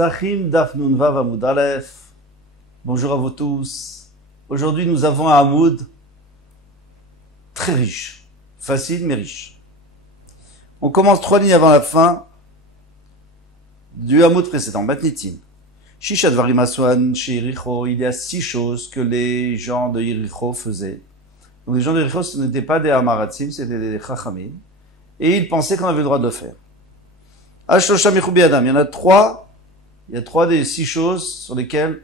Psachim Daf Nun Vav Amud Aleph. Bonjour à vous tous. Aujourd'hui, nous avons un Hamoud très riche. Facile, mais riche. On commence 3 lignes avant la fin du Hamoud précédent. Matnitin. Shisha Dvarim Aswan chez Yericho. Il y a 6 choses que les gens de Yericho faisaient. Donc, les gens de Yericho, ce n'étaient pas des Hamaratzim, c'était des Chachamim. Et ils pensaient qu'on avait le droit de le faire. Ashlosha Michoubi Adam. Il y en a 3. Il y a 3 des 6 choses sur lesquelles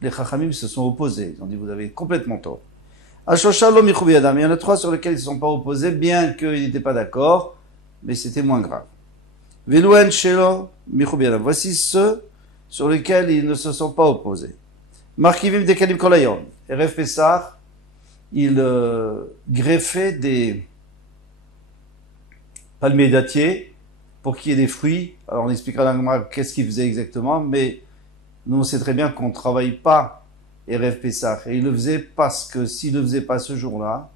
les Chachamim se sont opposés. Ils ont dit, vous avez complètement tort. Ashlosha Lo Michoubi Adam. Il y en a 3 sur lesquels ils ne se sont pas opposés, bien qu'ils n'étaient pas d'accord, mais c'était moins grave. Velouen Shelo Michoubi Adam. Voici ceux sur lesquels ils ne se sont pas opposés. Markivim Dekalim Kolayom. Erev Pessah, il greffait des palmiers dattiers pour qu'il y ait des fruits. Alors on expliquera dans le Gemara qu'est-ce qu'il faisait exactement, mais nous on sait très bien qu'on ne travaille pas Erev Pessah. Et il le faisait parce que s'il ne le faisait pas ce jour-là,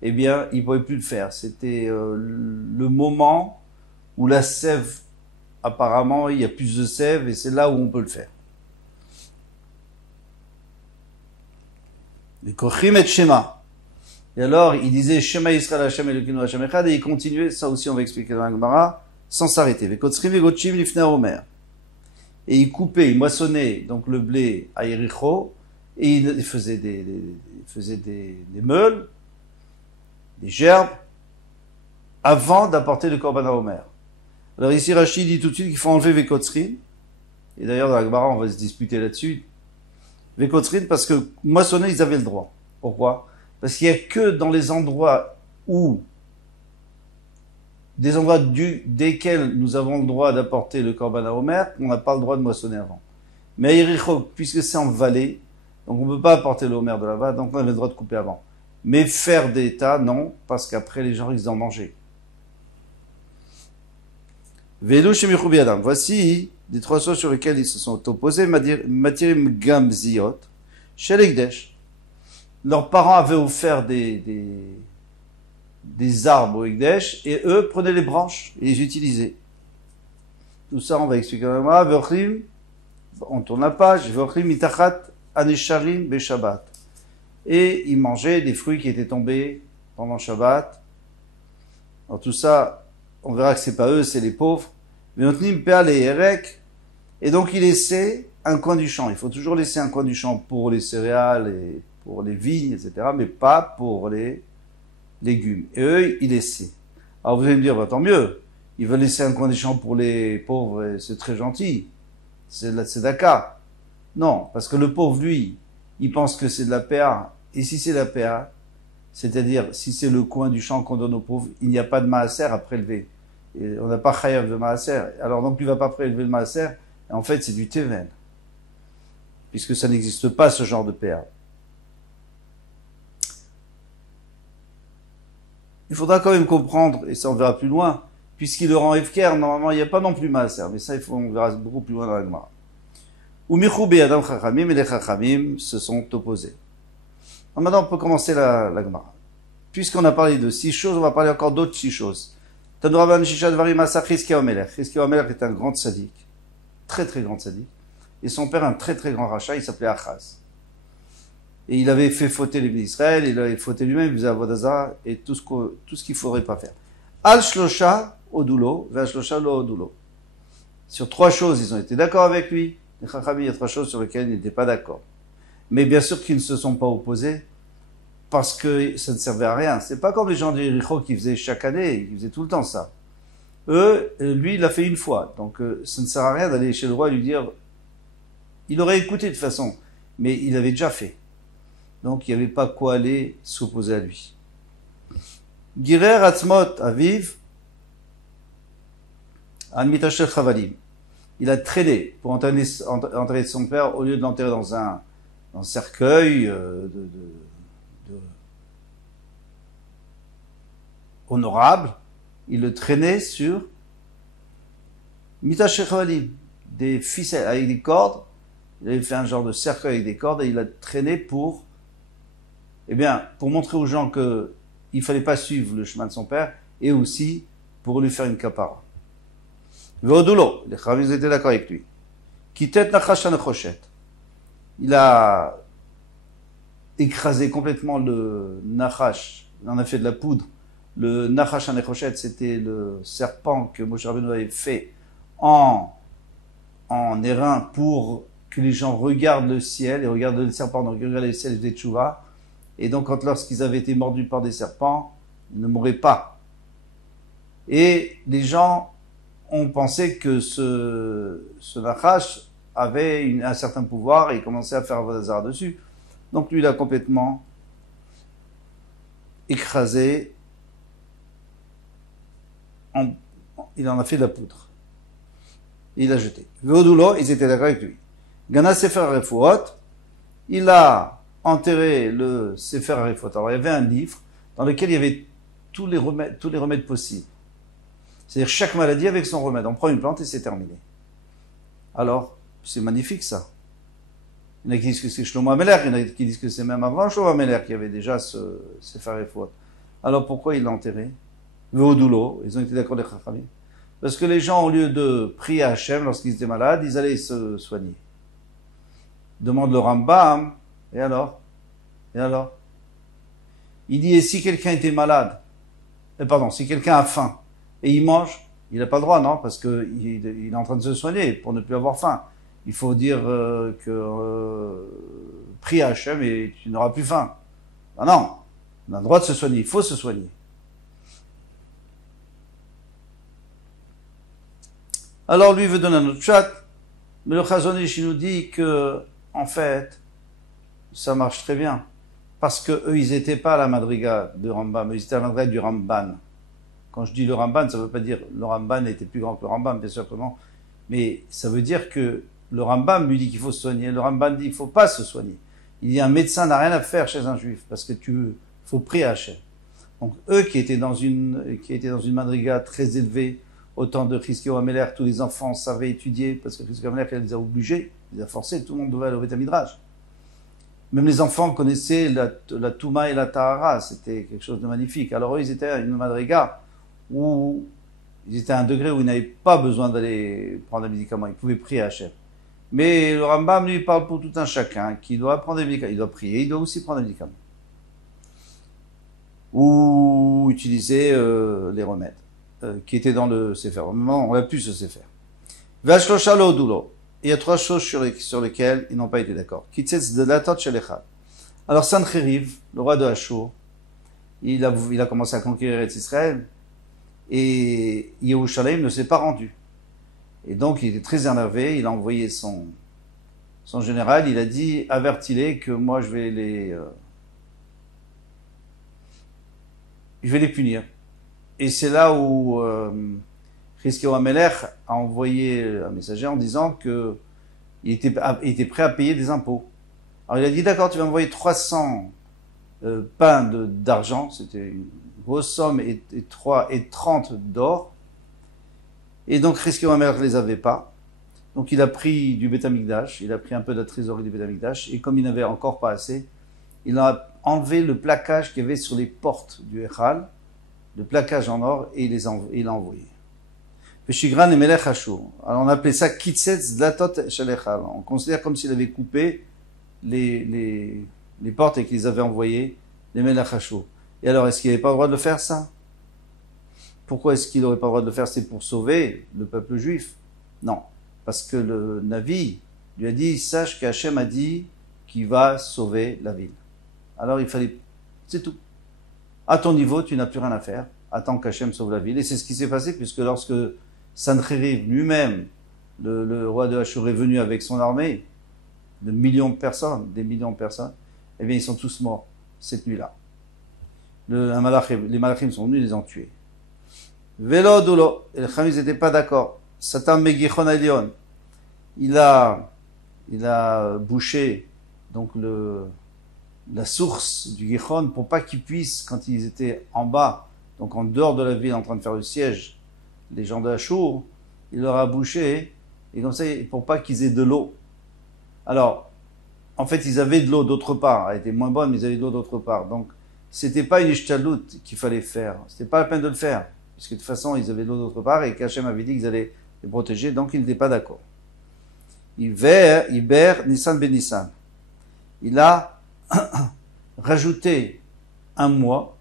eh bien il ne pouvait plus le faire. C'était le moment où la sève, apparemment il y a plus de sève et c'est là où on peut le faire. Les Kochim et Shema. Et alors il disait Shema Yisrael Hashem Elokeinu Hashem Echad, et il continuait, ça aussi on va expliquer dans la Gemara, sans s'arrêter. Et il coupait, il moissonnait donc le blé à Yericho, et il faisait des meules, des gerbes, avant d'apporter le korban haomer. Alors ici Rachid dit tout de suite qu'il faut enlever Vekotzrin, et d'ailleurs dans la Gemara on va se disputer là-dessus, Vekotzrin, parce que moissonner ils avaient le droit. Pourquoi? Parce qu'il n'y a que dans les endroits où des endroits desquels nous avons le droit d'apporter le korban haomer, on n'a pas le droit de moissonner avant. Mais à Yericho, puisque c'est en vallée, donc on ne peut pas apporter le homer de là-bas, donc on avait le droit de couper avant. Mais faire des tas, non, parce qu'après les gens risquent d'en manger. Velo chez Michoubi Adam. Voici les 3 choses sur lesquelles ils se sont opposés. Matirim Gamziot, chez l'Ekdesh. Leurs parents avaient offert des arbres au Ekdesh, et eux prenaient les branches et les utilisaient. Tout ça, on va expliquer dans le Gemara. On tourne la page. Veochlim mitachat anesharim beshabbat. Et ils mangeaient des fruits qui étaient tombés pendant Shabbat. Alors tout ça, on verra que c'est pas eux, c'est les pauvres. Veotnim peal et erek. Et donc ils laissaient un coin du champ. Il faut toujours laisser un coin du champ pour les céréales et pour les vignes, etc., mais pas pour les légumes. Et eux, ils laissaient. Alors vous allez me dire, bah, tant mieux. Ils veulent laisser un coin des champs pour les pauvres, et c'est très gentil. C'est d'accord. Non, parce que le pauvre, lui, il pense que c'est de la PA. Et si c'est de la PA, c'est-à-dire, si c'est le coin du champ qu'on donne aux pauvres, il n'y a pas de maaser à prélever. Et on n'a pas chayav de maaser. Alors donc, il ne va pas prélever le maaser. En fait, c'est du teven. Puisque ça n'existe pas, ce genre de PA. Il faudra quand même comprendre, et ça on verra plus loin, puisqu'il le rend Efker, normalement il n'y a pas non plus maaser, mais ça on verra beaucoup plus loin dans la Gemara. Ou Michoubi Adam Chachamim, et les Chachamim se sont opposés. Alors maintenant on peut commencer la Gemara. Puisqu'on a parlé de 6 choses, on va parler encore d'autres 6 choses. Tanuravan Shisha Dvarim Asa Chizkiyahu Melech. Chizkiyahu Melech est un grand tzaddik, très très grand tzaddik, et son père un très très grand rachat, il s'appelait Achaz. Et il avait fait fauter les bénis d'Israël, il avait fauté lui-même, il faisait Avodazara, et tout ce qu'il ne faudrait pas faire. Al Shlosha Odulo, Ve Shlosha Lo Odulo. Sur 3 choses, ils ont été d'accord avec lui. Les Chachamim, il y a 3 choses sur lesquelles ils n'étaient pas d'accord. Mais bien sûr qu'ils ne se sont pas opposés, parce que ça ne servait à rien. C'est pas comme les gens de Yericho qui faisaient chaque année, ils faisaient tout le temps ça. Lui, il l'a fait une fois. Donc, ça ne sert à rien d'aller chez le roi et lui dire, il aurait écouté de toute façon, mais il avait déjà fait. Donc, il n'y avait pas quoi aller s'opposer à lui. Girer Atzmot Aviv, Al Mitashel Chavalim. Il a traîné pour enterrer son père, au lieu de l'enterrer dans un cercueil honorable, il le traînait sur Mitashel Chavalim, des ficelles avec des cordes. Il avait fait un genre de cercueil avec des cordes et il l'a traîné pour montrer aux gens que il fallait pas suivre le chemin de son père, et aussi pour lui faire une kapara. Veodulo, les Chachamim étaient d'accord avec lui. Kitet Nachash Anechoshet. Il a écrasé complètement le Nachash. Il en a fait de la poudre. Le Nachash Anechoshet, c'était le serpent que Moshe Rabbeinu avait fait en airain pour que les gens regardent le ciel et regardent le serpent. Donc, ils regardaient le ciel et faisaient tchouva. Et donc, lorsqu'ils avaient été mordus par des serpents, ils ne mouraient pas. Et les gens ont pensé que ce Nachash avait un certain pouvoir et il commençait à faire un hasard dessus. Donc, lui, il a complètement écrasé. Il en a fait de la poudre. Et il l'a jeté. Veodulo, ils étaient d'accord avec lui. Gana Sefer Refuot, il a enterré le Sefer Refuot. Alors, il y avait un livre dans lequel il y avait tous les remèdes possibles. C'est-à-dire chaque maladie avec son remède. On prend une plante et c'est terminé. Alors, c'est magnifique ça. Il y en a qui disent que c'est Shlomo Ameler, il y en a qui disent que c'est même avant Shlomo Ameler qui avait déjà ce Sefer Refuot. Alors pourquoi il l'a enterré? Veodulo, ils ont été d'accord les Chachamim. Parce que les gens, au lieu de prier à Hachem lorsqu'ils étaient malades, ils allaient se soigner. Demande le Rambam, et alors? Il dit, et si quelqu'un était malade, si quelqu'un a faim, et il mange, il n'a pas le droit, non? Parce qu'il est en train de se soigner pour ne plus avoir faim. Il faut dire prie à Hachem et tu n'auras plus faim. Ah non, on a le droit de se soigner, il faut se soigner. Alors lui veut donner un autre chat, mais le Chazon Ish nous dit que, en fait, ça marche très bien. Parce que eux, ils n'étaient pas à la madriga de Rambam, ils étaient à la madriga du Ramban. Quand je dis le Ramban, ça ne veut pas dire le Ramban était plus grand que le Rambam, bien sûr que non. Mais ça veut dire que le Rambam lui dit qu'il faut se soigner, le Ramban dit qu'il ne faut pas se soigner. Il dit un médecin n'a rien à faire chez un juif, parce que faut prier à Hachem. Donc eux qui étaient dans une madriga très élevée, au temps de Chizkiyahu Ameler, tous les enfants savaient étudier, parce que Chizkiyahu Ameler, il les a obligés, il les a forcés, tout le monde devait aller au Beth Midrash. Même les enfants connaissaient la Touma et la Tahara, c'était quelque chose de magnifique. Alors eux, ils étaient à une madriga où ils étaient à un degré où ils n'avaient pas besoin d'aller prendre des médicaments, ils pouvaient prier à Hachem. Mais le Rambam lui parle pour tout un chacun qui doit prendre des médicaments, il doit prier, il doit aussi prendre des médicaments. Ou utiliser les remèdes qui étaient dans le Sefer. Maintenant, on l'a plus ce Sefer. Vashlocha lo dulo. Il y a trois choses sur lesquelles ils n'ont pas été d'accord. Kitzetz de latot shelechad. Alors Sancheriv, le roi de Ashur, il a commencé à conquérir Israël et Yerushalayim ne s'est pas rendu. Et donc il était très énervé, il a envoyé son général, il a dit avertis-les que moi je vais les punir. Et c'est là où Chizkiyahu Ameler a envoyé un messager en disant que il était prêt à payer des impôts. Alors il a dit d'accord, tu vas m'envoyer 300 pains d'argent, c'était une grosse somme, et 30 d'or. Et donc Chizkiyahu Ameler ne les avait pas. Donc il a pris du Beth Amikdash, il a pris un peu de la trésorerie du Beth Amikdash, et comme il n'avait encore pas assez, il a enlevé le plaquage qu'il y avait sur les portes du Echal, le plaquage en or, et il l'a envoyé. Shigran et Melech Ashur. Alors on appelait ça Kitzetz Dlatot Shel Echal. On considère comme s'il avait coupé les portes et qu'ils avaient envoyé les Melech Ashur. Et alors, est-ce qu'il n'avait pas le droit de le faire, ça? Pourquoi est-ce qu'il n'aurait pas le droit de le faire? C'est pour sauver le peuple juif? Non. Parce que le Navi lui a dit, sache qu'Hachem a dit qu'il va sauver la ville. Alors il fallait, c'est tout. À ton niveau, tu n'as plus rien à faire. Attends qu'Hachem sauve la ville. Et c'est ce qui s'est passé, puisque lorsque Sancheriv lui-même, le roi de Ashur, est venu avec son armée, des millions de personnes, eh bien ils sont tous morts cette nuit-là. Les malachim sont venus, ils les ont tués. Velo Dulo, et les Chamis n'étaient pas d'accord. Satan Megichon Elion, il a bouché donc la source du Gichon pour pas qu'ils puissent, quand ils étaient en bas, donc en dehors de la ville en train de faire le siège, les gens d'Achour, il leur a bouché, et comme ça, pour pas qu'ils aient de l'eau. Alors, en fait, ils avaient de l'eau d'autre part, elle était moins bonne, mais ils avaient de l'eau d'autre part. Donc, c'était pas une ishtalout qu'il fallait faire, c'était pas la peine de le faire, parce que de toute façon, ils avaient de l'eau d'autre part, et qu'Hachem avait dit qu'ils allaient les protéger, donc ils n'étaient pas d'accord. Iber Nissan ben Nissan. Il a rajouté un mois.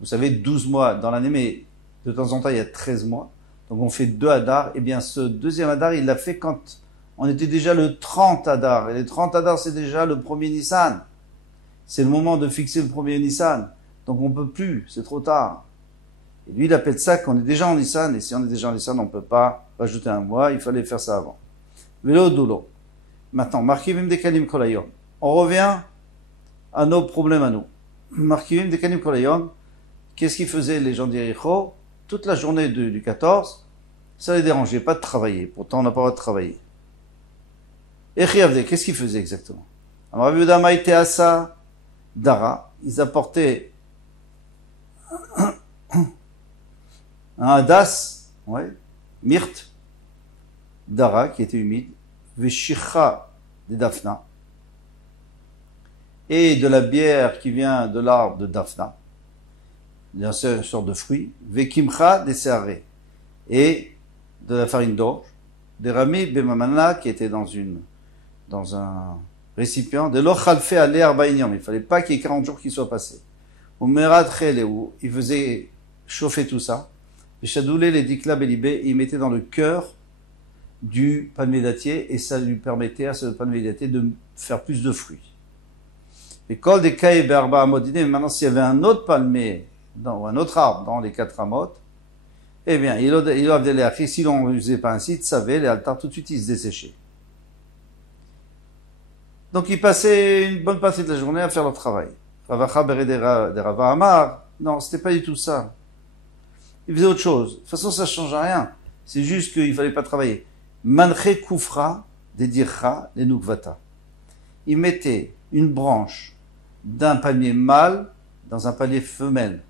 Vous savez, 12 mois dans l'année, mais de temps en temps, il y a 13 mois. Donc on fait 2 Hadar. Eh bien, ce deuxième Hadar, il l'a fait quand on était déjà le 30 Hadar. Et le 30 Hadar, c'est déjà le premier Nissan. C'est le moment de fixer le premier Nissan. Donc on peut plus, c'est trop tard. Et lui, il appelle ça qu'on est déjà en Nissan. Et si on est déjà en Nissan, on ne peut pas rajouter un mois. Il fallait faire ça avant. Vélo doulot. Maintenant, Markivim Dekalim Kolayom. On revient à nos problèmes à nous. Markivim Dekalim Kolayom. Qu'est-ce qu'ils faisaient les gens d'Yericho? Toute la journée du 14, ça les dérangeait pas de travailler. Pourtant, on n'a pas le droit de travailler. Et qu'est-ce qu'ils faisaient exactement? Dara, ils apportaient un hadas, ouais, myrte, dara, qui était humide, veshicha des daphna, et de la bière qui vient de l'arbre de daphna, une sorte de fruit, vekimcha des séarés, et de la farine d'orge, des rami bemamana, qui était dans un récipient, de l'ochalfe ale arbaïnium, il fallait pas qu'il y ait 40 jours qui soient passés. Au merad cheleu, il faisait chauffer tout ça, et chadoulé les dikla belibé, il mettait dans le cœur du palmier dattier, et ça lui permettait à ce palmier dattier de faire plus de fruits. Et kol des kaï berba amodine, maintenant s'il y avait un autre palmier, ou un autre arbre dans les 4 amotes, eh bien, il avait les achis, si l'on ne faisait pas ainsi, tu savais, les altars tout de suite ils se desséchaient. Donc ils passaient une bonne partie de la journée à faire leur travail. Ravacha Bere de Rava Amar, non, c'était pas du tout ça. Ils faisaient autre chose. De toute façon, ça change rien. C'est juste qu'il fallait pas travailler. Manche Koufra, des Dircha, les Nukvata. Ils mettaient une branche d'un palmier mâle dans un palmier femelle.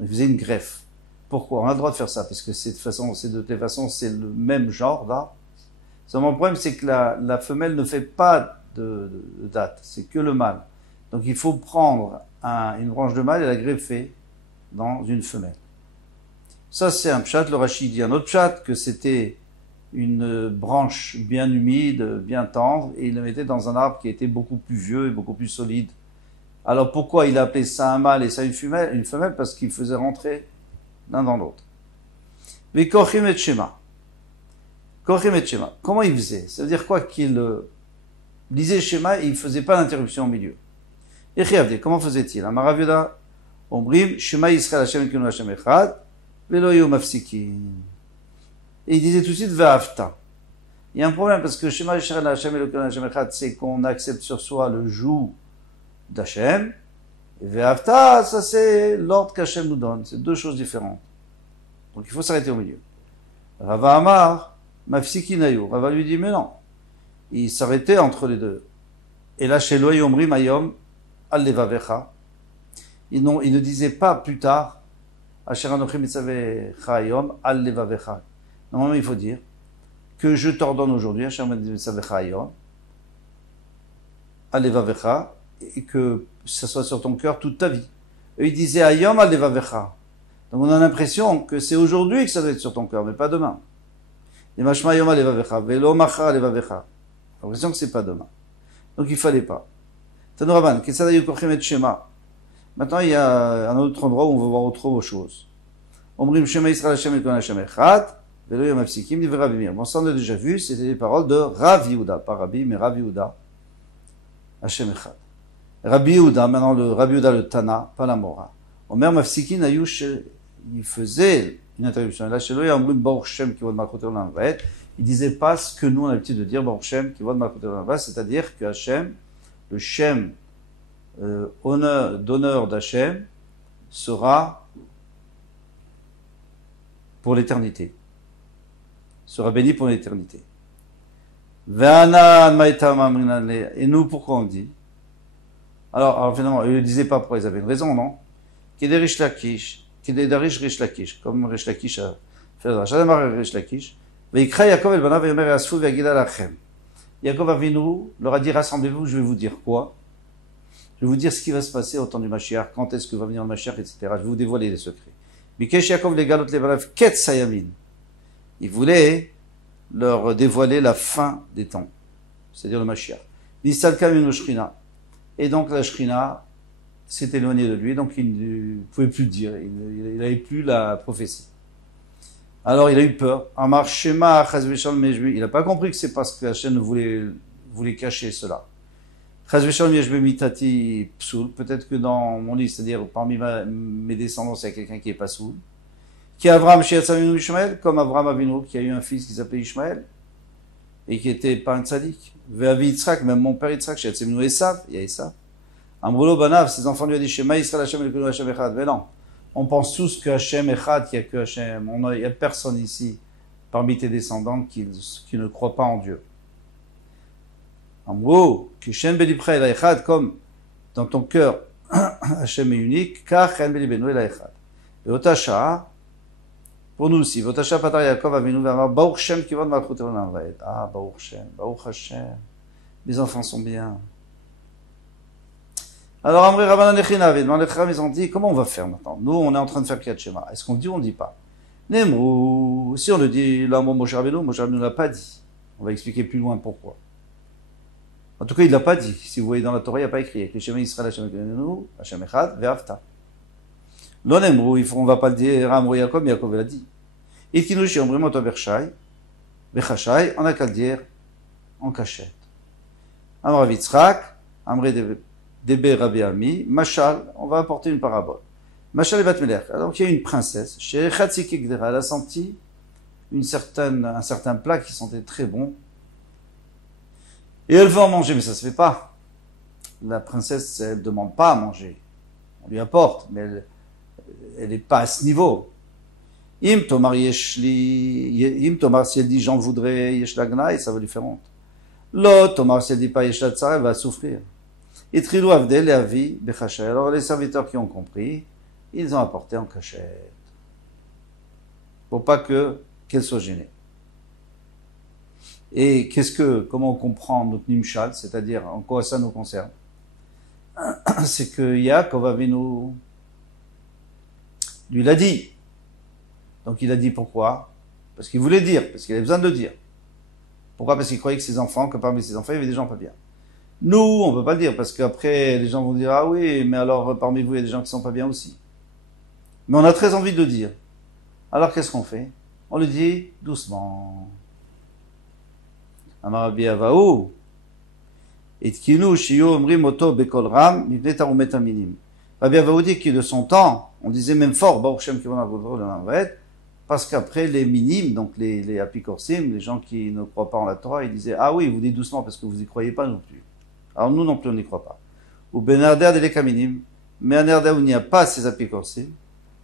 Ils faisaient une greffe. Pourquoi? On a le droit de faire ça, parce que de toute façon, c'est le même genre d'arbre. Seulement, le problème, c'est que la femelle ne fait pas de date, c'est que le mâle. Donc il faut prendre une branche de mâle et la greffer dans une femelle. Ça c'est un pshat, le Rashi dit un autre pshat, que c'était une branche bien humide, bien tendre, et il le mettait dans un arbre qui était beaucoup plus vieux et beaucoup plus solide. Alors pourquoi il a appelé ça un mâle et ça une femelle? Parce qu'il faisait rentrer l'un dans l'autre. Mais Kochim et Shema. Comment il faisait? Ça veut dire quoi? Qu'il lisait le schéma et il ne faisait pas d'interruption au milieu. Et comment faisait-il? Amaraviuda, Ombrim, Shema Yisrael Hashem Ekinu Hashem Echad, Velo Yu Mafsikin. Et il disait tout de suite Ve'afta. Il y a un problème parce que Shema Yisrael Hashem Ekinu Hashem Echad, c'est qu'on accepte sur soi le joug d'Hashem. Et Ve'afta, ça c'est l'ordre qu'Hashem nous donne. C'est deux choses différentes. Donc il faut s'arrêter au milieu. Rava Amar, Mafsikin Ayu. Rava lui dit, mais non. Il s'arrêtait entre les deux. Et là, chez Loï Omri Mayom, Al-Levavecha, il ne disait pas plus tard, Asher Anochim Mitzavecha Ayom, Al-Levavecha. Normalement, il faut dire que je t'ordonne aujourd'hui, Asher Mitzavecha Ayom, Al-Levavecha, et que ça soit sur ton cœur toute ta vie. Eux, ils disaient Ayom Al-Levavecha. Donc on a l'impression que c'est aujourd'hui que ça doit être sur ton cœur, mais pas demain. Et Mashma Ayom Al-Levavecha, Velo Macha Al-Levavecha. J'ai l'impression que c'est pas demain. Donc il fallait pas. Tanouraban, Kesadayu Kochem et Shema. Maintenant il y a un autre endroit où on va voir autre chose. Omrim Shema Yisrael Hashem et Kon Hashem Echad, Velo Yom Apsikim, dit Rav Mir. Bon, ça on a déjà vu, c'était les paroles de Rav Yehuda, pas Rabbi, mais Rav Yehuda, Hashem Echad. Rabbi Yehuda, maintenant le Rabbi Yehuda le Tana, pas la Mora. Omer Mafsikin Ayush, il faisait une interruption. Et là, chez lui, il y a Omrim Baruch Shem qui va de Malchut Olam Vaed. Il disait pas ce que nous on a l'habitude de dire, Baruch Shem, qui va de Malchut Olam Vaed, c'est-à-dire que Hashem, le Shem, d'honneur d'Hachem, sera pour l'éternité. Sera béni pour l'éternité. Et nous, pourquoi on dit? Alors finalement, ils ne disaient pas pourquoi ils avaient une raison, non? Kederish Lakish, Kederish Rish Lakish, comme Rish Lakish a fait le Rachat, Rish Lakish. Veikra Yaakov el Banav Yomer Asfu Ve'agida Lachem. Yaakov Avinu leur a dit, rassemblez-vous, je vais vous dire quoi? Je vais vous dire ce qui va se passer au temps du Mashiach, quand est-ce que va venir le Mashiach, etc. Je vais vous dévoiler les secrets. Bikesh Yaakov le Galot le Banav Ket Sayamin. Il voulait leur dévoiler la fin des temps, c'est-à-dire le Mashiach. Nistalka minu Shrina. Et donc la Shrina s'est éloignée de lui, donc il ne pouvait plus le dire, il n'avait plus la prophétie. Alors il a eu peur. Amar Shema Chazveshal Mejbi. Il n'a pas compris que c'est parce que Hachem voulait cacher cela. Chazveshal Mejbi Mitati Psoul. Peut-être que dans mon livre, c'est-à-dire parmi mes descendants, il y a quelqu'un qui est pas soul. Qui est Avraham Sheyatzaminu Ishmael, comme Avraham Avinu, qui a eu un fils qui s'appelait Ishmael, et qui était pas un tzaddik. Ve'avi Yitzhak, même mon père Yitzhak, Sheyatzaminu Esav, il y a Esav. Amroulo Banav, ses enfants lui ont dit Shema Yisrael Hashem Elokeinu Hashem Echad. Mais non. On pense tous que Hashem Echad, qu'il n'y a que Hashem. Il n'y a personne ici, parmi tes descendants, qui ne croit pas en Dieu. Amroulo, que Shem Belibcha El Echad, comme dans ton cœur, Hashem est unique, car Shem Belibenu El Echad. Et Otasha, pour nous aussi, Otasha Patar Yaakov Avinu V'amar Baruch Shem Kivod Malchut Olam Va'ed. Ah, Baruch Shem, Baruch Hashem. Mes enfants sont bien. Alors, Amri Rabbanan Echinav, et demandé ils ont dit, comment on va faire maintenant? Nous, on est en train de faire Kriyat Shema. Est-ce qu'on dit ou on ne dit pas? Nemrou, si on le dit, là, Moshe Rabbeinu ne l'a pas dit. On va expliquer plus loin pourquoi. En tout cas, il ne l'a pas dit. Si vous voyez dans la Torah, il n'y a pas écrit. Que Shema Yisrael Hashem Elokeinu, Hashem Echad, Ve'afta. Non, Nemrou, on ne va pas le dire, Amrou Yaakov, mais Yaakov l'a dit. Et qui nous dit, on vraiment Bershai, Bechashai, on n'a qu'à le dire en cachette. Amrav Yitzhak, Amré Debe Rabbi Ami, Machal, on va apporter une parabole. Machal et Batmelech. Alors, il y a une princesse. Chez Chatziki Gdera, elle a senti un certain plat qui sentait très bon. Et elle veut en manger, mais ça se fait pas. La princesse, elle demande pas à manger. On lui apporte, mais elle n'est pas à ce niveau. Im Tomar si elle dit j'en voudrais Yesh Lagna, ça va lui faire honte. L'autre, Tomar, si elle dit pas Yesh Latzara, elle va souffrir. Et Trilou Avdel et Avi Bechachet. Alors les serviteurs qui ont compris, ils ont apporté en cachette. Pour pas qu'elle soit gênée. Et comment on comprend notre Nimshal, c'est-à-dire en quoi ça nous concerne? C'est que Yaakov Avinu lui l'a dit. Donc il a dit pourquoi? Parce qu'il voulait dire, parce qu'il avait besoin de le dire. Pourquoi? Parce qu'il croyait que parmi ses enfants, il y avait des gens pas bien. Nous, on peut pas le dire, parce qu'après, les gens vont dire, ah oui, mais alors, parmi vous, il y a des gens qui sont pas bien aussi. Mais on a très envie de le dire. Alors, qu'est-ce qu'on fait? On le dit doucement. Amarabi Avaou. Et Tkinu, Shio, Omri, Moto, Bekol Ram, Mibne Tarumet Aminim. Rabbi Avaou dit que de son temps, on disait même fort, Baruch Shem Kivon Avodro, parce qu'après, les minimes, donc les apikorsim, les gens qui ne croient pas en la Torah, ils disaient, ah oui, vous dites doucement parce que vous y croyez pas non plus. Alors nous non plus, on n'y croit pas. Ou benarder de lekaminim, mais un erder où il n'y a pas ces apikorsim,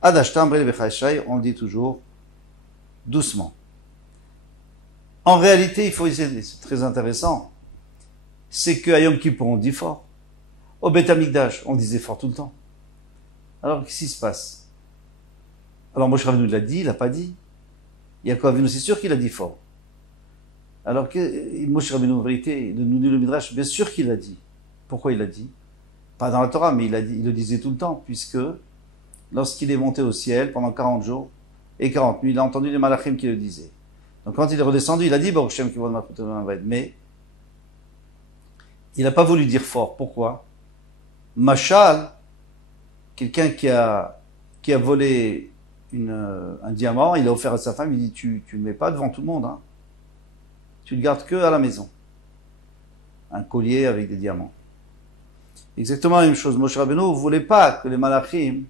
adashtam brel vechayshai, on le dit toujours doucement. En réalité, il faut essayer, c'est très intéressant, c'est qu'à Yom Kippur, on dit fort. Au Beth Amikdash, on disait fort tout le temps. Alors, qu'est-ce qui se passe? Alors, Moshe Rabbeinu l'a dit, il l'a pas dit. Yaakov Avinu, c'est sûr qu'il a dit fort. Alors que Moshe Rabbeinu, en vérité, nous dit le Midrash, bien sûr qu'il l'a dit. Pourquoi il l'a dit? Pas dans la Torah, mais il le disait tout le temps, puisque lorsqu'il est monté au ciel pendant 40 jours et 40 nuits, il a entendu les malachim qui le disaient. Donc quand il est redescendu, il a dit Baruch Shem Kivod Malchut Olam Va'ed, mais il n'a pas voulu dire fort. Pourquoi? Machal, quelqu'un qui a volé un diamant, il a offert à sa femme, il dit tu le mets pas devant tout le monde, hein. Tu le gardes que à la maison. Un collier avec des diamants. Exactement la même chose. Moshe Rabbeinu ne voulait pas que les malachim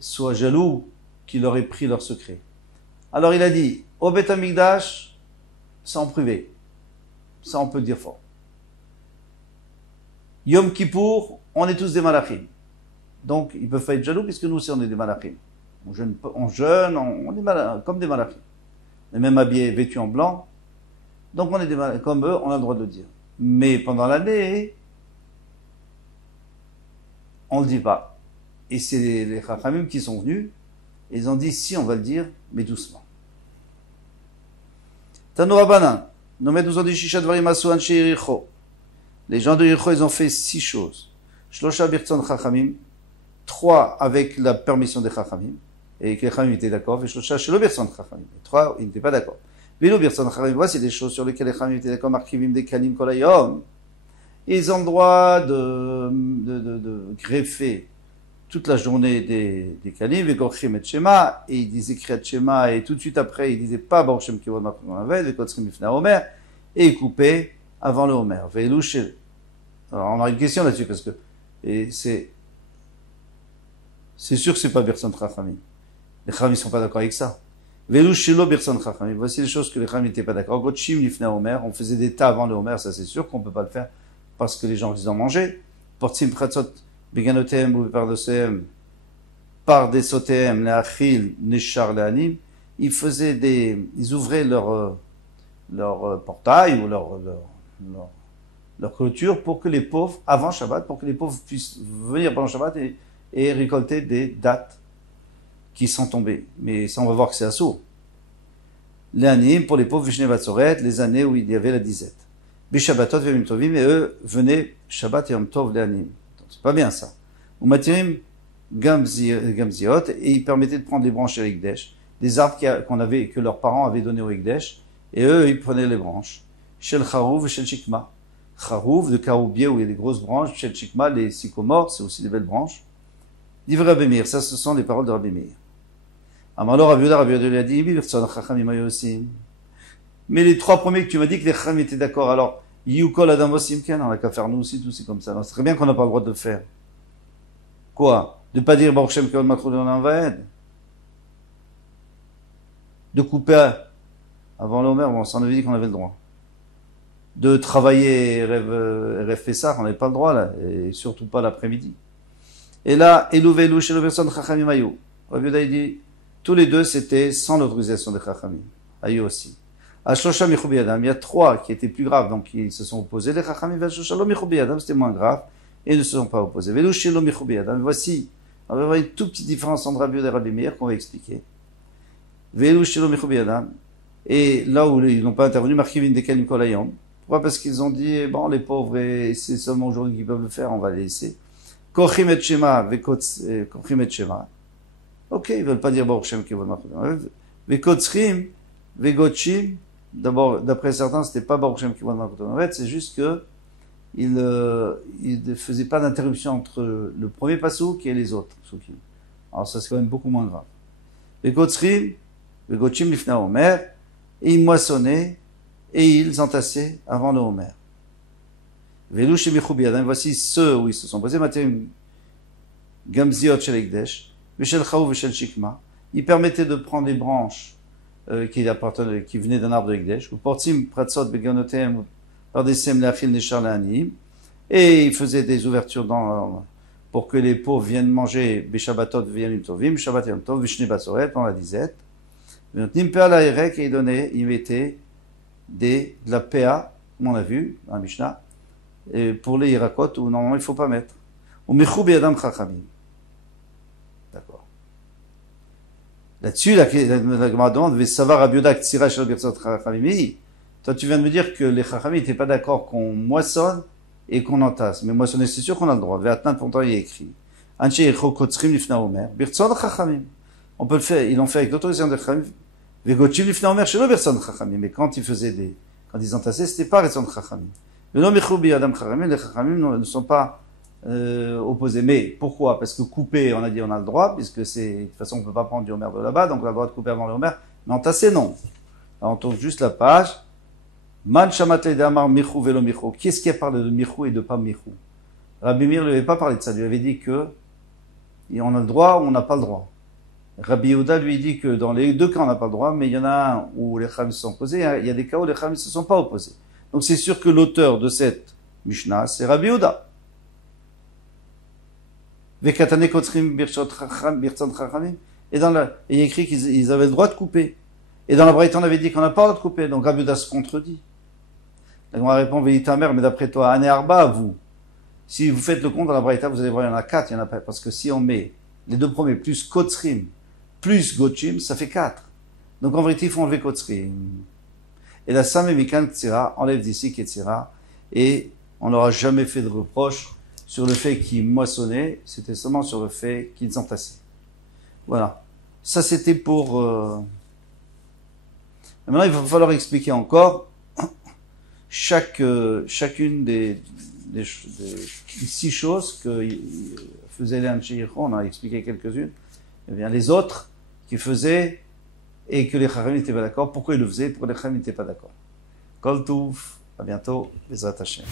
soient jaloux qu'il aurait pris leur secret. Alors il a dit, au Beth Amikdash, c'est en privé. Ça on peut dire fort. Yom Kippour, on est tous des malachim. Donc ils peuvent pas être jaloux puisque nous aussi on est des malachim. On jeûne, on est comme des malachim. On est même habillés, vêtus en blanc. Donc on est comme eux, on a le droit de le dire. Mais pendant l'année, on ne le dit pas. Et c'est les Chachamim qui sont venus, et ils ont dit, si, on va le dire, mais doucement. Tanu Rabbanan, nous nous ont dit, Shisha Dvarim Asu Anshe Yericho. Les gens de Yericho, ils ont fait 6 choses. Shlosha Birtzon Chachamim, 3 avec la permission des Chachamim, et que les Chachamim étaient d'accord, et Shlosha Shelo Birtzon Chachamim, 3, ils n'étaient pas d'accord. Vélo Birson Chachamim, voici des choses sur lesquelles les Chachamim étaient d'accord, Markivim des Kalim Kolayom. Ils ont le droit de greffer toute la journée des Kalim, Vegochim et Shema, et ils disaient Kriyat Shema, et tout de suite après, ils disaient pas Baruch Shem Kivod Makron Aved, Vekotzrim Ifna Omer, et ils coupaient avant le Omer. Vélo chez. Alors on a une question là-dessus, parce que et c'est sûr que c'est pas Birson Chachamim. Les Chachamim sont pas d'accord avec ça. Vélo shelo Birson Chachamim. Voici les choses que les Chachamim n'étaient pas d'accord. Gotchim Lifna Omer, on faisait des tas avant le Omer, ça c'est sûr qu'on peut pas le faire parce que les gens ils en mangeaient. Portsim Pratzot Beganotem ou Pardoseem par des Sotem, Leachil, Neshar, Leanim. Ils ouvraient leur portail ou leur clôture pour que les pauvres, avant Shabbat, pour que les pauvres puissent venir pendant Shabbat et récolter des dattes qui sont tombées. Mais ça, on va voir que c'est assaut. Les anim, pour les pauvres, Vishne Vatsoret, les années où il y avait la disette. Bishabbatot Vemim Tovim, et eux venaient Shabbat et Yom Tov, les anim. C'est pas bien ça. Ou Matirim Gamziot, et ils permettaient de prendre les branches à Ekdesh, des arbres que leurs parents avaient donnés au Ekdesh, et eux, ils prenaient les branches. Shel Charouv et Shel Shikma. Charouv, de caroubier où il y a des grosses branches. Shel Shikma, les sycomores, c'est aussi des belles branches. Divrei Rabbi Meir, ça ce sont les paroles de Rabbi Meir. Amalor Rabbi Yehuda lui a dit, mais les trois premiers que tu m'as dit que les Chachamim étaient d'accord, alors, Yukol Adam Vosim Ken, on n'a qu'à faire nous aussi, tout c'est comme ça. C'est très bien qu'on n'a pas le droit de le faire. Quoi? De pas dire Baruch Shem Kevod Makron Aved? De couper avant l'Omer, bon, ça on avait dit qu'on avait le droit. De travailler Rêve Pessah, on n'avait pas le droit là, et surtout pas l'après-midi. Et là, Elouvelu chez le personne Chachamim Ayou. Rabbi Yehuda dit, tous les deux c'était sans l'autorisation des Chachamim. Ayou aussi. À Shosha Michoubi Adam, il y a trois qui étaient plus graves, donc ils se sont opposés. Les Chachamim, à Shosha Lo Michoubi Adam, c'était moins grave, et ils ne se sont pas opposés. Velu chez Lo Michoubi Adam, voici, on va voir une toute petite différence entre Rabbi Yehuda et Rabbi Meir qu'on va expliquer. Velu chez Lo Michoubi Adam, et là où ils n'ont pas intervenu, Markivin Dekalim Kolayom. Pourquoi? Parce qu'ils ont dit, bon, les pauvres, et c'est seulement aujourd'hui qu'ils peuvent le faire, on va les laisser. Kochim et Shema, Kochim et Shema. Ok, ils veulent pas dire Baruch Shem Kevod Makron. Vekotzrim, Vegotchim. D'abord, d'après certains, c'était pas Baruch Shem Kevod Makron. En fait, c'est juste que il ne faisait pas d'interruption entre le premier pasouk et les autres. Alors ça, c'est quand même beaucoup moins grave. Vekotzrim, Vegotchim Lifna Omer. Et ils moissonnaient et ils entassaient avant le Omer. Velu chez Michoubi Adam, voici ceux où ils se sont posés. Matirim Gamziot Shel Ekdesh, Veshel Chaou Veshel Shikma. Ils permettaient de prendre des branches qui venaient d'un arbre de Ekdesh. Ou Portim Pratzot Beganotem, par des Sem Leachil Neshar Leanim. Et ils faisaient des ouvertures pour que les pauvres viennent manger Beshabbatot V'Yamim Tovim, Shabbat Yom Tov, Vishne Batzoret, dans la disette. Nimper la Erek, et ils mettaient de la PA, comme on a vu dans la Mishnah, et pour les Irakot, où normalement il ne faut pas mettre. Ou Mechoubi Adam Chachamim. D'accord. Là-dessus, la Gemara demande, Vesavar Rabbi Yehuda Ktsira Shel Birtzot Chachamim. Toi, tu viens de me dire que les Chachamim n'étaient pas d'accord qu'on moissonne et qu'on entasse. Mais moissonner, c'est sûr qu'on a le droit. Ve'atnan, pourtant, il est écrit. Anche Yecho Kotzrim Lifna Omer. Birtzot Chachamim. On peut le faire, ils l'ont fait avec l'autorisation de Chachamim. Vegochim Lifna Omer, chez le Birtzot Chachamim. Mais quand quand ils entassaient, c'était pas Birtzot Chachamim. Les Chachamim ne sont pas opposés. Mais pourquoi? Parce que couper, on a dit on a le droit, puisque de toute façon on ne peut pas prendre du Homer de là-bas, donc on a le droit de couper avant le Homer. Mais entasser, non. Alors on tourne juste la page. Man shamat le'damar michou velo michou. Qui est-ce qui a parlé de michou et de pas michou? Rabbi Meir ne lui avait pas parlé de ça. Il lui avait dit que on a le droit ou on n'a pas le droit. Rabbi Yehuda lui dit que dans les deux cas on n'a pas le droit, mais il y en a un où les Chachamim se sont opposés, il y a des cas où les Chachamim ne se sont pas opposés. Donc c'est sûr que l'auteur de cette Mishnah, c'est Rabbi Yehuda. Vekatane Kotzrim Birtzot Chachamim. Et il y a écrit qu'ils avaient le droit de couper. Et dans la Braïta, on avait dit qu'on n'a pas le droit de couper. Donc Rabbi Yehuda se contredit. La Gemara répond, Véita mère, mais d'après toi, Ane Arba, vous. Si vous faites le compte dans la Braïta, vous allez voir, il y en a 4, il y en a pas. Parce que si on met les deux premiers plus Kotzrim, plus Gotchim, ça fait 4. Donc en vérité, il faut enlever Kotzrim. Et la Samé Mikan Ktsira enlève d'ici Ketsira. Et on n'aura jamais fait de reproche sur le fait qu'ils moissonnaient. C'était seulement sur le fait qu'ils entassaient. Voilà. Ça, c'était pour Maintenant, il va falloir expliquer encore chacune des 6 choses que faisait Léon Sheikhon. On a expliqué quelques-unes. Et bien, les autres qui faisaient et que les Chachamim n'étaient pas d'accord. Pourquoi ils le faisaient? Pourquoi les Chachamim n'étaient pas d'accord? Kol Touv, à bientôt, Bezrat Hashem.